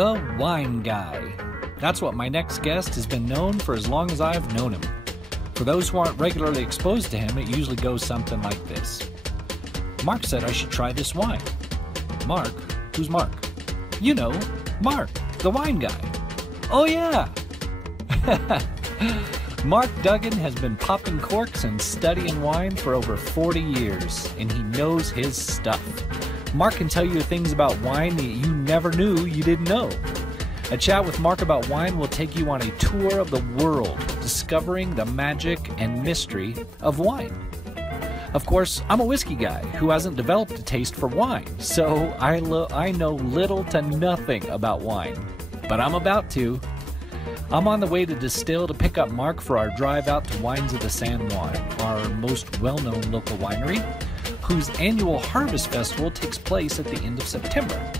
The Wine Guy. That's what my next guest has been known for as long as I've known him. For those who aren't regularly exposed to him, it usually goes something like this. Mark said I should try this wine. Mark? Who's Mark? You know, Mark, the wine guy. Oh yeah! Mark Duggan has been popping corks and studying wine for over 40 years, and he knows his stuff. Mark can tell you things about wine that you never knew you didn't know. A chat with Mark about wine will take you on a tour of the world, discovering the magic and mystery of wine. Of course, I'm a whiskey guy who hasn't developed a taste for wine, so I know little to nothing about wine. But I'm about to. I'm on the way to Distill to pick up Mark for our drive out to Wines of the San Juan, our most well-known local winery, whose annual Harvest Festival takes place at the end of September.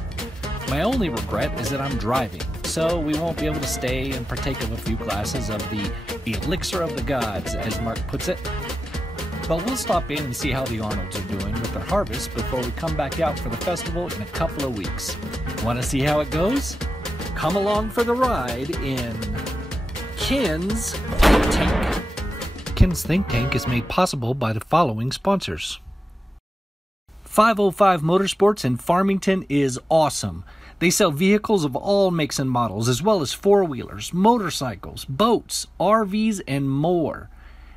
My only regret is that I'm driving, so we won't be able to stay and partake of a few glasses of the elixir of the gods, as Mark puts it. But we'll stop in and see how the Arnolds are doing with their harvest before we come back out for the festival in a couple of weeks. Want to see how it goes? Come along for the ride in Ken's Think Tank. Ken's Think Tank is made possible by the following sponsors. 505 Motorsports in Farmington is awesome. They sell vehicles of all makes and models, as well as four-wheelers, motorcycles, boats, RVs, and more.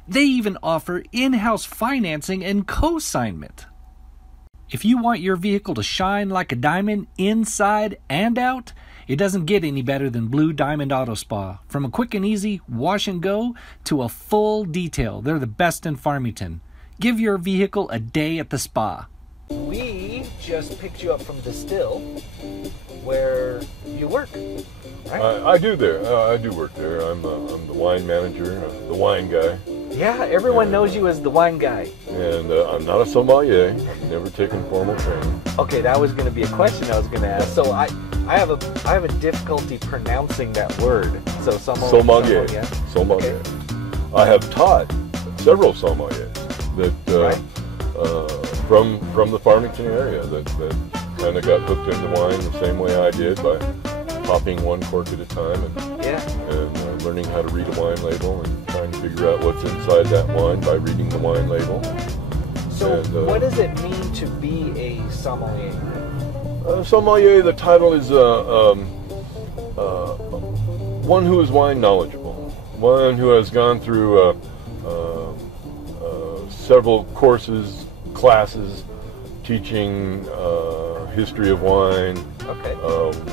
They even offer in-house financing and co-signment. If you want your vehicle to shine like a diamond inside and out, it doesn't get any better than Blue Diamond Auto Spa. From a quick and easy wash and go to a full detail, they're the best in Farmington. Give your vehicle a day at the spa. We just picked you up from Distill, where you work, right? I do there. I do work there. I'm the wine manager, the wine guy. Yeah, everyone knows you as the wine guy. And I'm not a sommelier. Never taken formal training. Okay, that was going to be a question I was going to ask. So I have a difficulty pronouncing that word. So sommelier. Sommelier. Okay. I have taught several sommeliers that right. From the Farmington area that kind of got hooked into wine the same way I did, by popping one cork at a time and learning how to read a wine label and trying to figure out what's inside that wine by reading the wine label. So what does it mean to be a sommelier? Sommelier, the title is one who is wine knowledgeable, one who has gone through several courses, classes, teaching history of wine,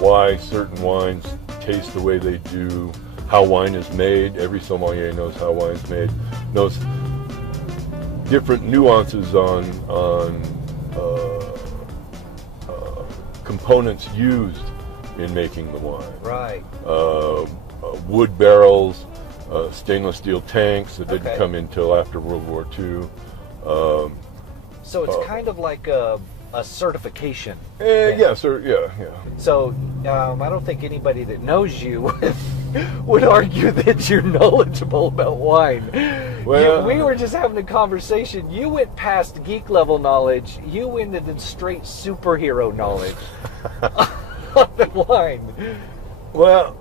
why certain wines taste the way they do, how wine is made. Every sommelier knows how wine's made, knows different nuances on components used in making the wine. Right. Wood barrels, stainless steel tanks that didn't come in till after World War II. So it's kind of like a certification. Yeah, sir. Yeah. So I don't think anybody that knows you would argue that you're knowledgeable about wine. Well, we were just having a conversation. You went past geek level knowledge. You went into straight superhero knowledge of the wine. Well,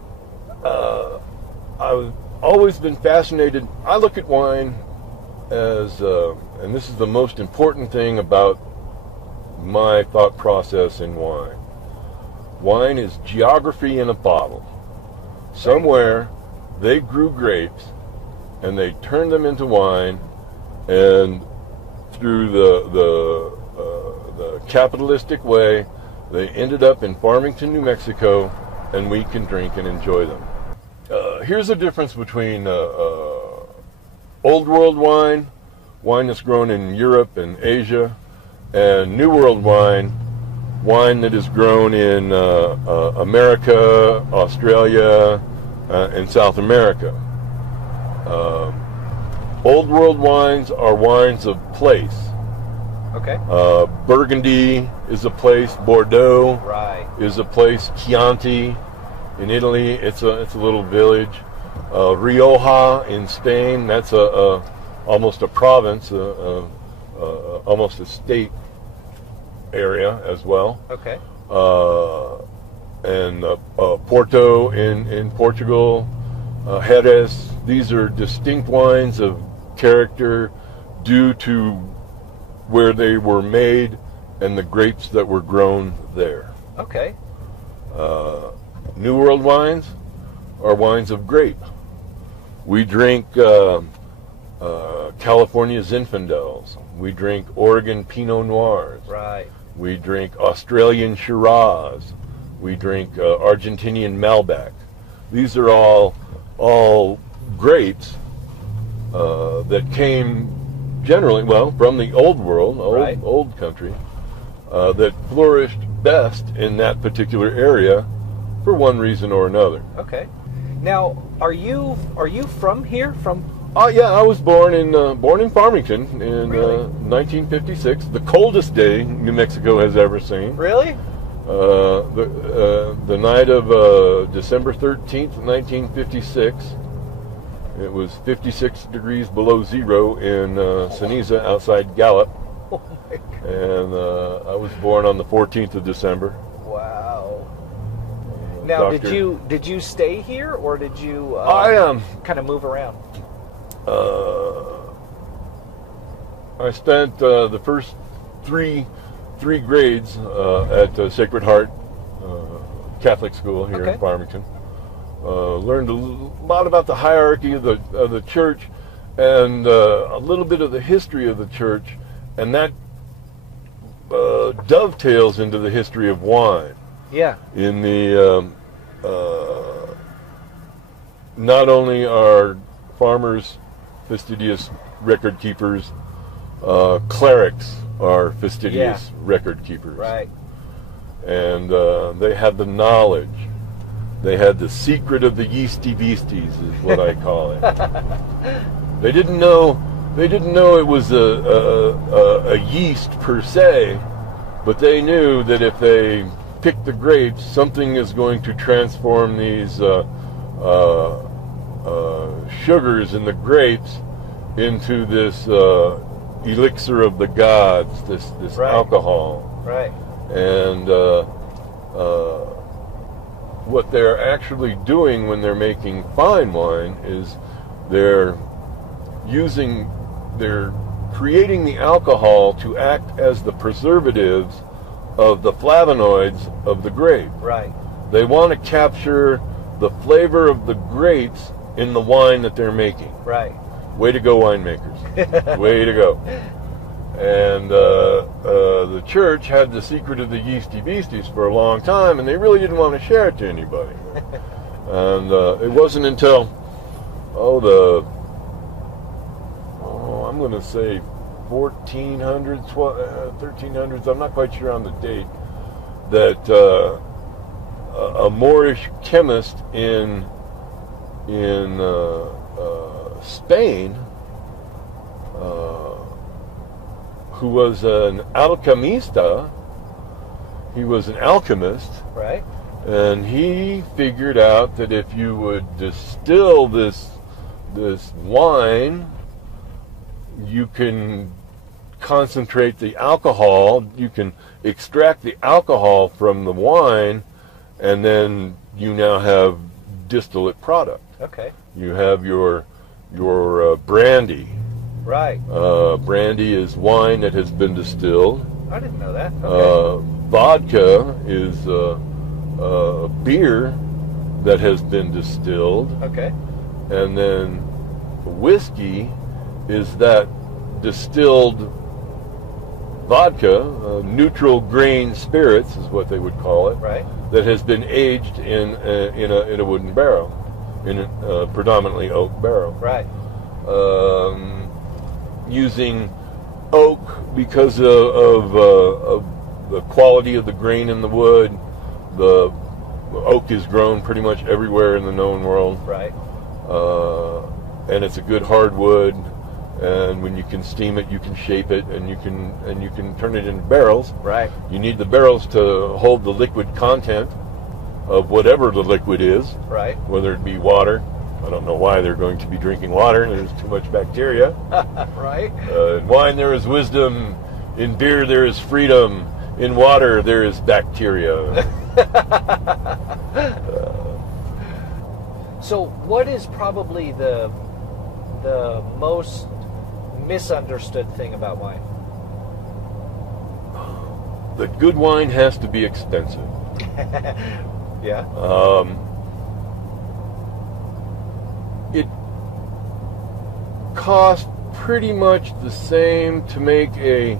I've always been fascinated. I look at wine as, and this is the most important thing about my thought process in wine. Wine is geography in a bottle. Somewhere they grew grapes and they turned them into wine, and through the capitalistic way, they ended up in Farmington, New Mexico, and we can drink and enjoy them. Here's the difference between Old World wine that's grown in Europe and Asia, and New World wine that is grown in America, Australia, and South America. Old World wines are wines of place. Okay. Burgundy is a place. Bordeaux is a place. Chianti in Italy, it's a little village. Rioja in Spain, that's almost a province, almost a state area as well. Okay. Porto in Portugal, Jerez. These are distinct wines of character due to where they were made and the grapes that were grown there. Okay. New World wines are wines of grape. We drink California Zinfandels. We drink Oregon Pinot Noirs. Right. We drink Australian Shiraz. We drink Argentinian Malbec. These are all grapes that came generally, well, from the old world, old country, that flourished best in that particular area for one reason or another. Okay. Now, are you from here? Yeah, I was born in Farmington in Really? 1956, the coldest day New Mexico has ever seen. Really? The night of December 13th, 1956, it was 56 degrees below zero in Ceniza outside Gallup. Oh my God. And I was born on the 14th of December. Wow. Now, did you stay here, or did you kind of move around? I spent the first three grades at Sacred Heart Catholic School here in Farmington. Learned a lot about the hierarchy of the church and a little bit of the history of the church, and that dovetails into the history of wine. Yeah. In the not only are farmers fastidious record keepers, clerics are fastidious record keepers. Right. And they had the knowledge. They had the secret of the yeasty beasties, is what I call it. They didn't know it was a yeast per se, but they knew that if they picked the grapes, something is going to transform these sugars in the grapes into this elixir of the gods, this alcohol. Right. And what they're actually doing when they're making fine wine is they're creating the alcohol to act as the preservatives of the flavonoids of the grape. Right. They want to capture the flavor of the grapes in the wine that they're making. Right. Way to go, winemakers. Way to go. And the church had the secret of the yeasty beasties for a long time, and they really didn't want to share it to anybody. And it wasn't until, I'm going to say 1400s, 1300s, I'm not quite sure on the date, that a Moorish chemist in Spain, who was an alchemista, he was an alchemist, right? And he figured out that if you would distill this wine, you can concentrate the alcohol, you can extract the alcohol from the wine, and then you now have distillate product. Okay. You have your brandy. Right. Brandy is wine that has been distilled. I didn't know that. Okay. Vodka is beer that has been distilled. Okay. And then whiskey is that distilled vodka, neutral grain spirits is what they would call it. Right. That has been aged in a wooden barrel, in a predominantly oak barrel. Right. Using oak because of the quality of the grain in the wood. The oak is grown pretty much everywhere in the known world. Right. And it's a good hardwood. And when you can steam it, you can shape it, and you can turn it into barrels. Right. You need the barrels to hold the liquid content of whatever the liquid is. Right. Whether it be water. I don't know why they're going to be drinking water. There's too much bacteria. Right. In wine there is wisdom. In beer there is freedom. In water there is bacteria. So what is probably the most misunderstood thing about wine? The good wine has to be expensive. Yeah. It costs pretty much the same to make a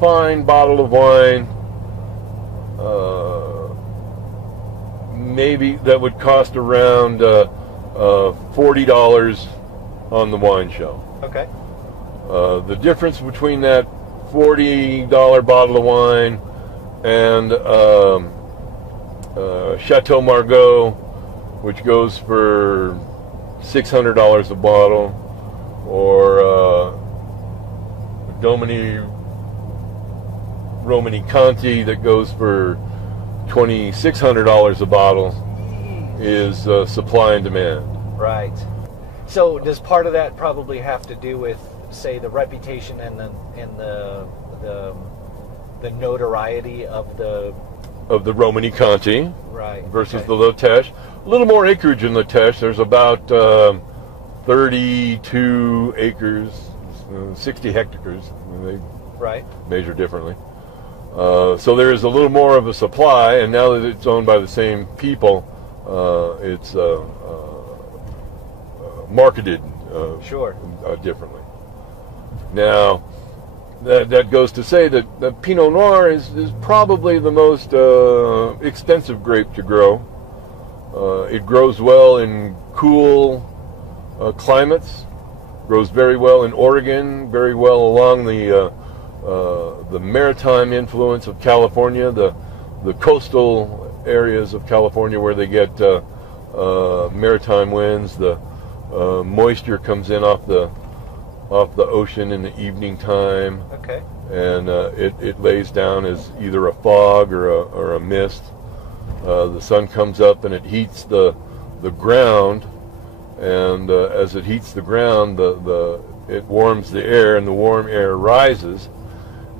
fine bottle of wine. Maybe that would cost around $40 on the wine shelf. Okay. The difference between that $40 bottle of wine and Chateau Margaux, which goes for $600 a bottle, or Domini Romanée-Conti that goes for $2,600 a bottle, is supply and demand. Right. So does part of that probably have to do with, say, the reputation and the notoriety of the Romanée-Conti, right, versus the Lotèche? A little more acreage in Lotèche. There's about 32 acres, 60 hectares. They right. measure differently. So there is a little more of a supply, and now that it's owned by the same people, it's marketed Sure. Differently. Now, that goes to say that the Pinot Noir is probably the most expensive grape to grow. It grows well in cool climates, grows very well in Oregon, very well along the maritime influence of California, the coastal areas of California where they get maritime winds. The moisture comes in off the ocean in the evening time. Okay. And it lays down as either a fog or a mist. The sun comes up and it heats the ground, and as it heats the ground, it warms the air, and the warm air rises.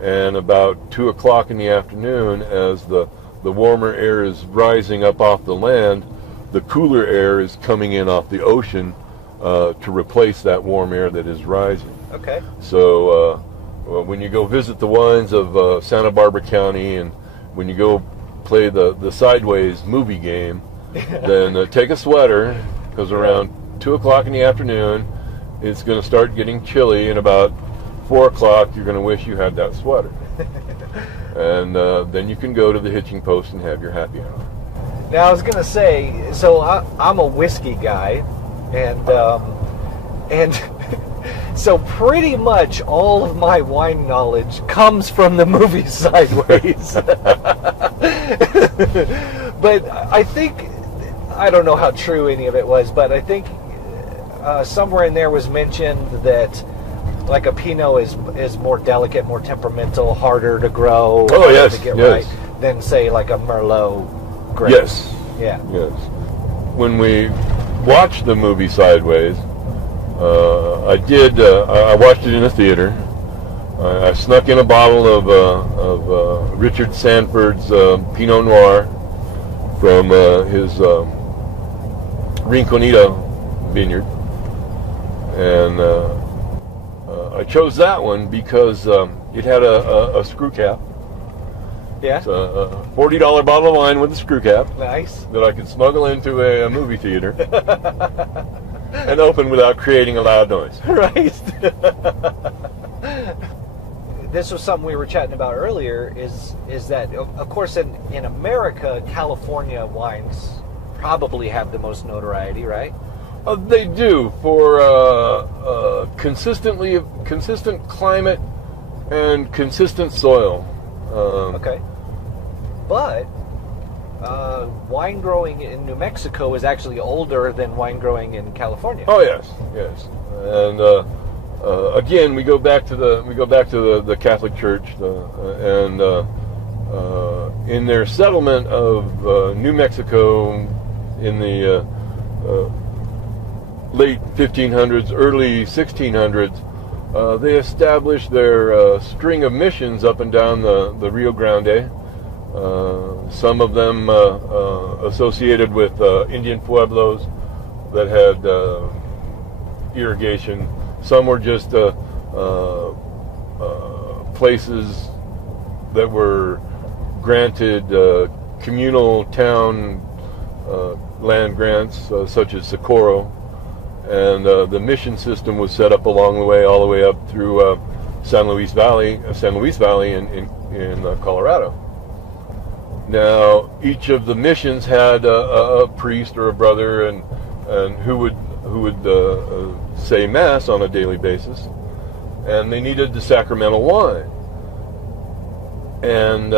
And about 2 o'clock in the afternoon, as the warmer air is rising up off the land, the cooler air is coming in off the ocean to replace that warm air that is rising. Okay. So when you go visit the wines of Santa Barbara County, and when you go play the Sideways movie game, then take a sweater, because around 2 o'clock in the afternoon, it's going to start getting chilly, and about 4 o'clock, you're going to wish you had that sweater. And then you can go to the hitching post and have your happy hour. Now, I was going to say, so I'm a whiskey guy, and so pretty much all of my wine knowledge comes from the movie Sideways. But I think, I don't know how true any of it was, but I think somewhere in there was mentioned that like a Pinot is more delicate, more temperamental, harder to grow, oh, yes, to get yes. right, than say like a Merlot grape. Yes. Yeah. Yes. When we watched the movie Sideways, I watched it in a theater. I snuck in a bottle of Richard Sanford's Pinot Noir from his Rinconito vineyard, and I chose that one because it had a screw cap. Yeah. It's a $40 bottle of wine with a screw cap. Nice. That I could smuggle into a movie theater and open without creating a loud noise. Right. This was something we were chatting about earlier, is that, of course, in America, California wines probably have the most notoriety, right? They do, for consistent climate and consistent soil. Okay. But wine growing in New Mexico is actually older than wine growing in California. Oh yes, yes. And again, we go back to the Catholic Church, and in their settlement of New Mexico in the late 1500s, early 1600s, they established their string of missions up and down the Rio Grande, Some of them associated with Indian pueblos that had irrigation. Some were just places that were granted communal town land grants, such as Socorro, and the mission system was set up along the way, all the way up through San Luis Valley in Colorado. Now, each of the missions had a priest or a brother, and who would say mass on a daily basis, and they needed the sacramental wine. And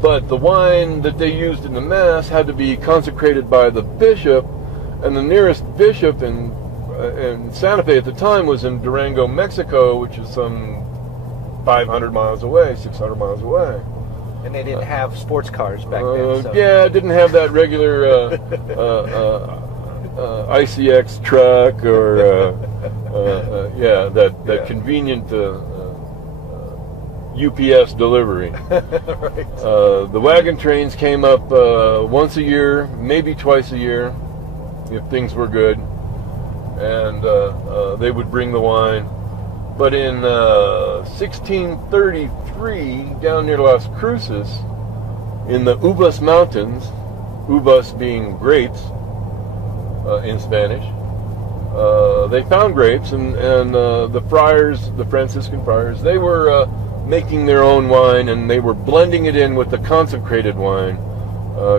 but the wine that they used in the mass had to be consecrated by the bishop, and the nearest bishop in Santa Fe at the time was in Durango, Mexico, which is some 500 miles away, 600 miles away. And they didn't have sports cars back then. So. Yeah, it didn't have that regular ICX truck or that convenient UPS delivery. Right. The wagon trains came up once a year, maybe twice a year, if things were good, and they would bring the wine. But in 1633, down near Las Cruces, in the Ubas Mountains, Ubas being grapes in Spanish, they found grapes, and the friars, the Franciscan friars, they were making their own wine, and they were blending it in with the consecrated wine,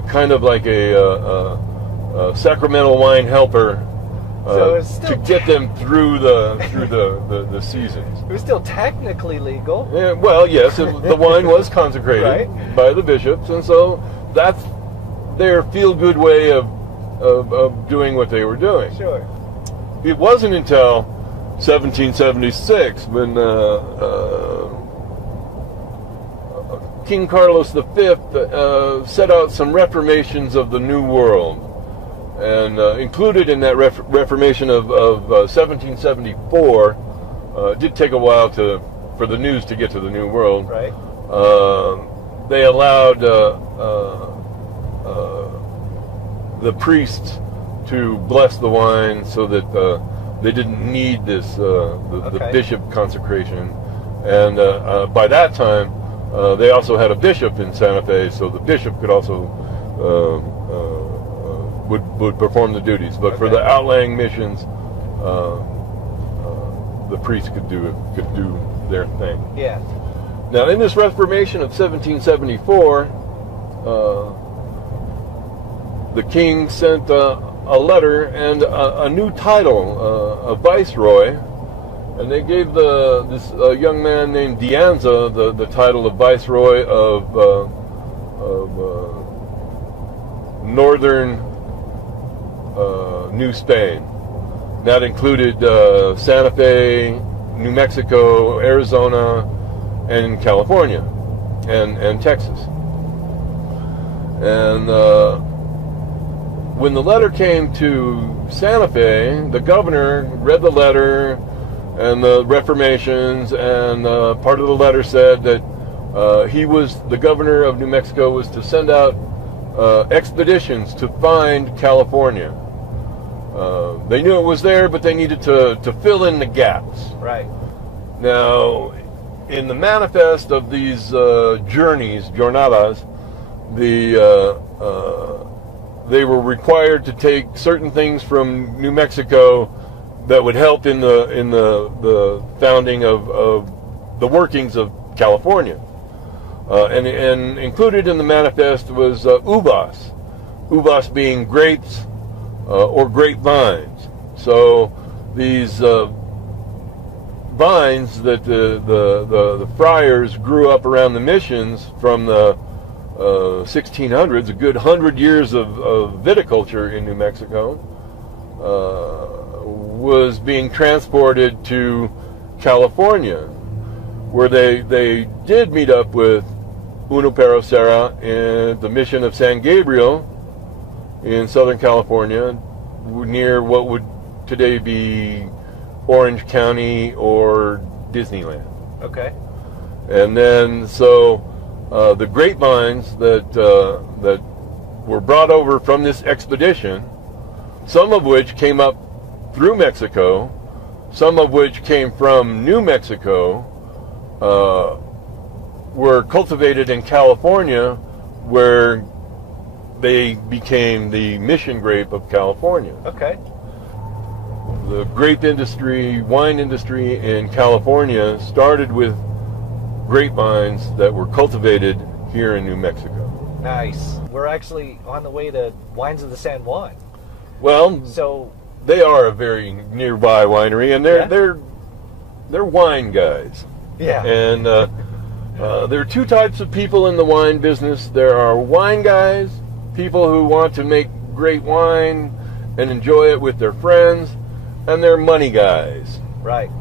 kind of like a sacramental wine helper. To get them through the seasons. It was still technically legal. Yeah, well, yes, the wine was consecrated right. by the bishops, and so that's their feel-good way of doing what they were doing. Sure. It wasn't until 1776 when King Carlos V set out some reformations of the New World. And included in that Reformation of 1774, it did take a while for the news to get to the New World. Right. They allowed the priests to bless the wine, so that they didn't need this the bishop consecration. And by that time, they also had a bishop in Santa Fe, so the bishop could also would perform the duties, but for the outlying missions, the priests could do their thing. Yeah. Now, in this Reformation of 1774, the king sent a letter and a new title, a viceroy, and they gave this young man named Dianza the title of viceroy of northern New Spain. That included Santa Fe, New Mexico, Arizona, and California, and Texas. And when the letter came to Santa Fe, the governor read the letter and the reformations, and part of the letter said that the governor of New Mexico was to send out expeditions to find California. They knew it was there, but they needed to fill in the gaps. Right. Now, in the manifest of these jornadas, they were required to take certain things from New Mexico that would help in the founding of the workings of California. And included in the manifest was uvas being grapes or grapevines. So these vines that the friars grew up around the missions from the 1600s, a good 100 years of viticulture in New Mexico, was being transported to California, where they did meet up with Junipero Serra in the mission of San Gabriel in Southern California, near what would today be Orange County or Disneyland. Okay. And then, so the grapevines that were brought over from this expedition, some of which came up through Mexico, some of which came from New Mexico, were cultivated in California, where they became the mission grape of California. Okay. The grape industry, wine industry in California started with grapevines that were cultivated here in New Mexico. Nice. We're actually on the way to Wines of the San Juan. Well, So, they are a very nearby winery, and they're wine guys. yeah. And there are two types of people in the wine business. There are wine guys, people who want to make great wine and enjoy it with their friends, and they're money guys. Right.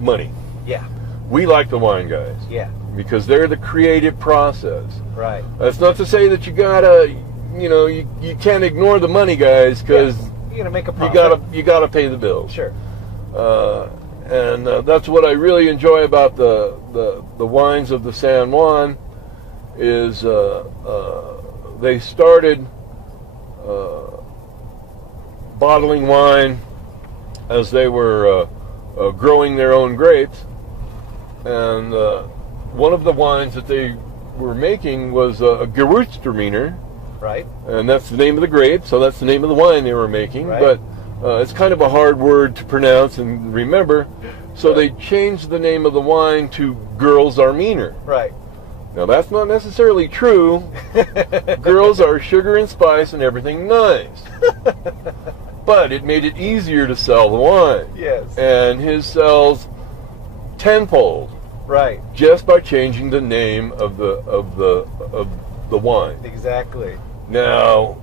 Money. Yeah. We like the wine guys Yeah. because they're the creative process. Right. That's not to say that you gotta, you can't ignore the money guys, because You're gonna make a profit. you gotta pay the bills. Sure. And that's what I really enjoy about the wines of the San Juan is they started bottling wine as they were growing their own grapes, and one of the wines that they were making was a Gewürztraminer, Right. and that's the name of the grape, so that's the name of the wine they were making. Right. But it's kind of a hard word to pronounce and remember, so they changed the name of the wine to Girls Are Meaner. Right. Now that's not necessarily true. Girls are sugar and spice and everything nice. But it made it easier to sell the wine. Yes. And his sells tenfold Right. just by changing the name of the wine. Exactly. Now,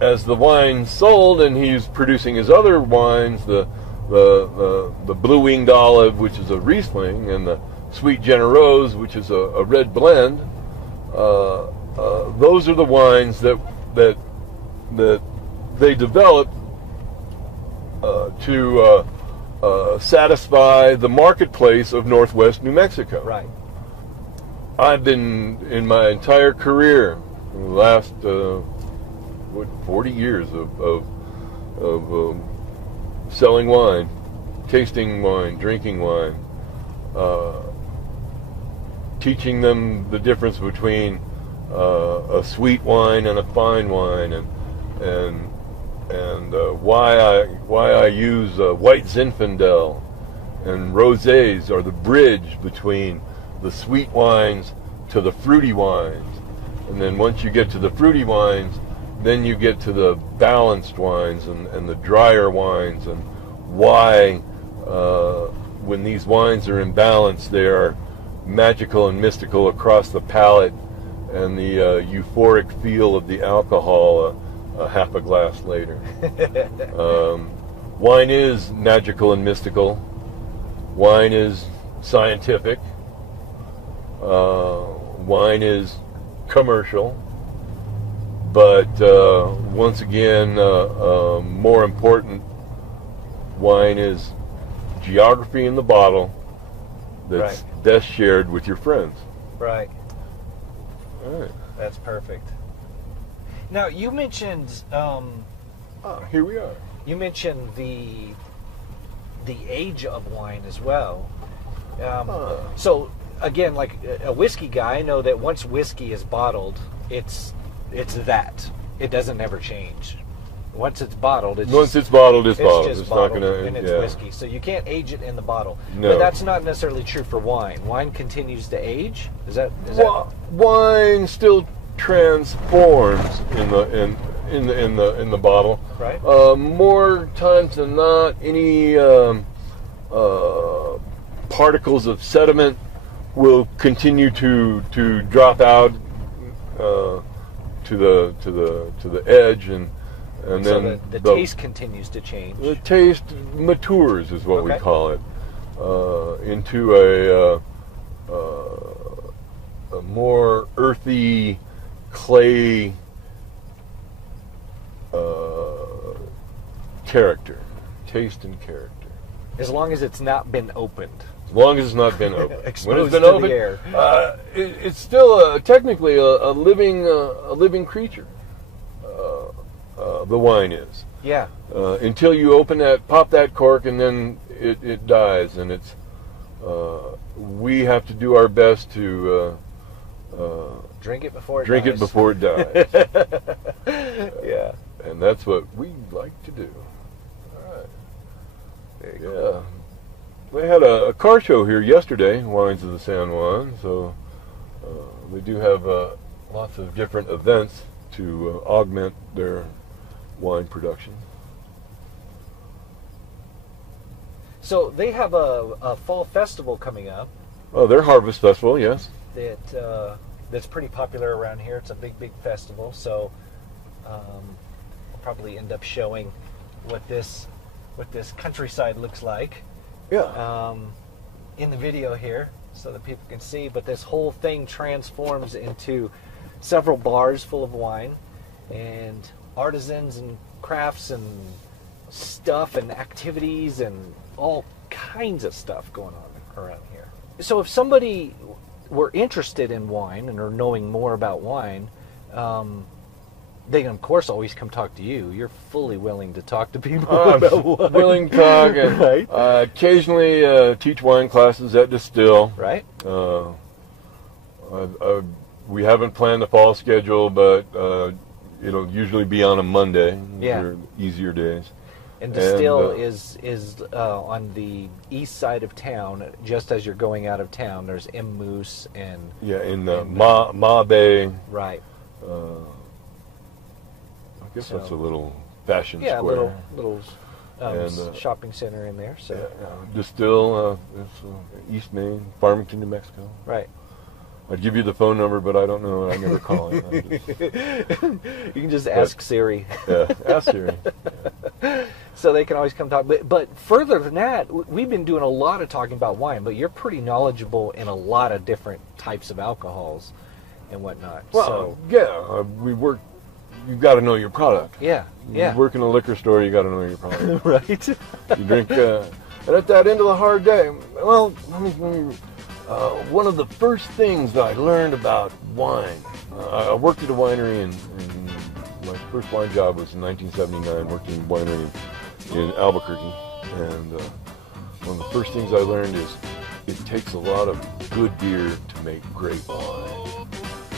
as the wine sold and he's producing his other wines, the Blue Winged Olive, which is a Riesling, and the Sweet Generose, which is a red blend, those are the wines that they developed to satisfy the marketplace of Northwest New Mexico. Right. I've been, in my entire career, the last 40 years of selling wine, tasting wine, drinking wine, teaching them the difference between a sweet wine and a fine wine, and why I use white Zinfandel and rosés are the bridge between the sweet wines to the fruity wines. And then once you get to the fruity wines, then you get to the balanced wines and the drier wines, and why when these wines are in balance, they are magical and mystical across the palate, and the euphoric feel of the alcohol a half a glass later. Wine is magical and mystical. Wine is scientific. Wine is commercial. But once again, more important, wine is geography in the bottle that's best shared with your friends. Right. All right. That's perfect. Now, you mentioned Here we are. you mentioned the age of wine as well. So again, like a whiskey guy, I know that once whiskey is bottled, it's that. It doesn't ever change. Once it's bottled, it's bottled. just It's not bottled, gonna. and it's whiskey. So you can't age it in the bottle. No. But that's not necessarily true for wine. Wine continues to age. Is that Wine still transforms in the bottle. right? More times than not, any particles of sediment will continue to drop out to the edge, and so then the taste continues to change. The taste matures, is what we Okay. call it, into a more earthy, clay character, taste and character. As long as it's not been opened. As long as it's not been open. When it's been to open, the air. It's still technically a living creature. The wine is. Yeah. Until you pop that cork, and then it dies, and it's. We have to do our best to drink it before it drink dies. it before it dies. Yeah. And that's what we like to do. All right. Very Yeah. cool. We had a car show here yesterday, Wines of the San Juan, so they do have lots of different events to augment their wine production. So they have a fall festival coming up Oh, their Harvest Festival, yes. that's pretty popular around here. It's a big festival, so we'll probably end up showing what this countryside looks like Yeah. in the video here, so that people can see. But this whole thing transforms into several bars full of wine and artisans and crafts and stuff and activities and all kinds of stuff going on around here. So if somebody were interested in wine and are knowing more about wine, they can of course always come talk to you. You're fully willing to talk to people about wine. Willing to talk, and Right. occasionally teach wine classes at Distill. Right? We haven't planned the fall schedule, but it'll usually be on a Monday. Yeah. They're easier days. And Distill And, is on the east side of town. Just as you're going out of town, there's M. Moose and Yeah, in the Ma Bay. right. I guess So- that's a little fashion Yeah, square. little And, shopping center in there. So Distill, it's East Main, Farmington, New Mexico. right. I'd give you the phone number, but I don't know. I never call it. You can just ask Siri. Yeah, ask Siri. So they can always come talk. But further than that, we've been doing a lot of talking about wine, but you're pretty knowledgeable in a lot of different types of alcohols and whatnot. Well, so yeah, we work. You've got to know your product. yeah. You work in a liquor store, you got to know your product. Right. You drink, and at that end of the hard day, well, let me one of the first things that I learned about wine, I worked at a winery, and my first wine job was in 1979, working in a winery in Albuquerque. And one of the first things I learned is it takes a lot of good beer to make great wine.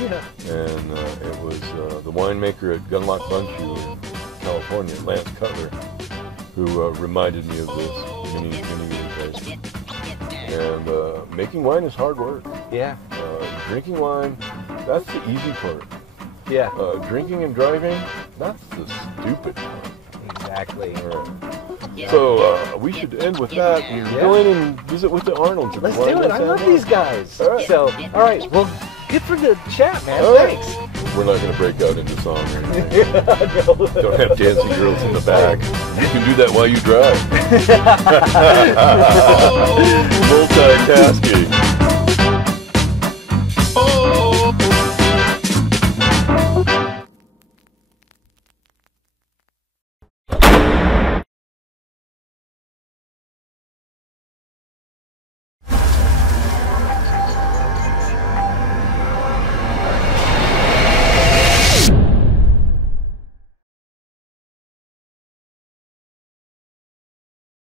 Yeah. And it was the winemaker at Gunlock Bundschuh in California, Lance Cutler, who reminded me of this many years ago. And making wine is hard work. Yeah. Drinking wine, that's the easy part. Yeah. Drinking and driving, that's the stupid part. Exactly. All right. So we should end with that and go in and visit with the Arnolds. Let's do it. I love these guys. All right. So, all right. Well, good for the chat, man. All right. Thanks. We're not going to break out into song or anything. Don't have dancing girls in the back. You can do that while you drive. Multitasking.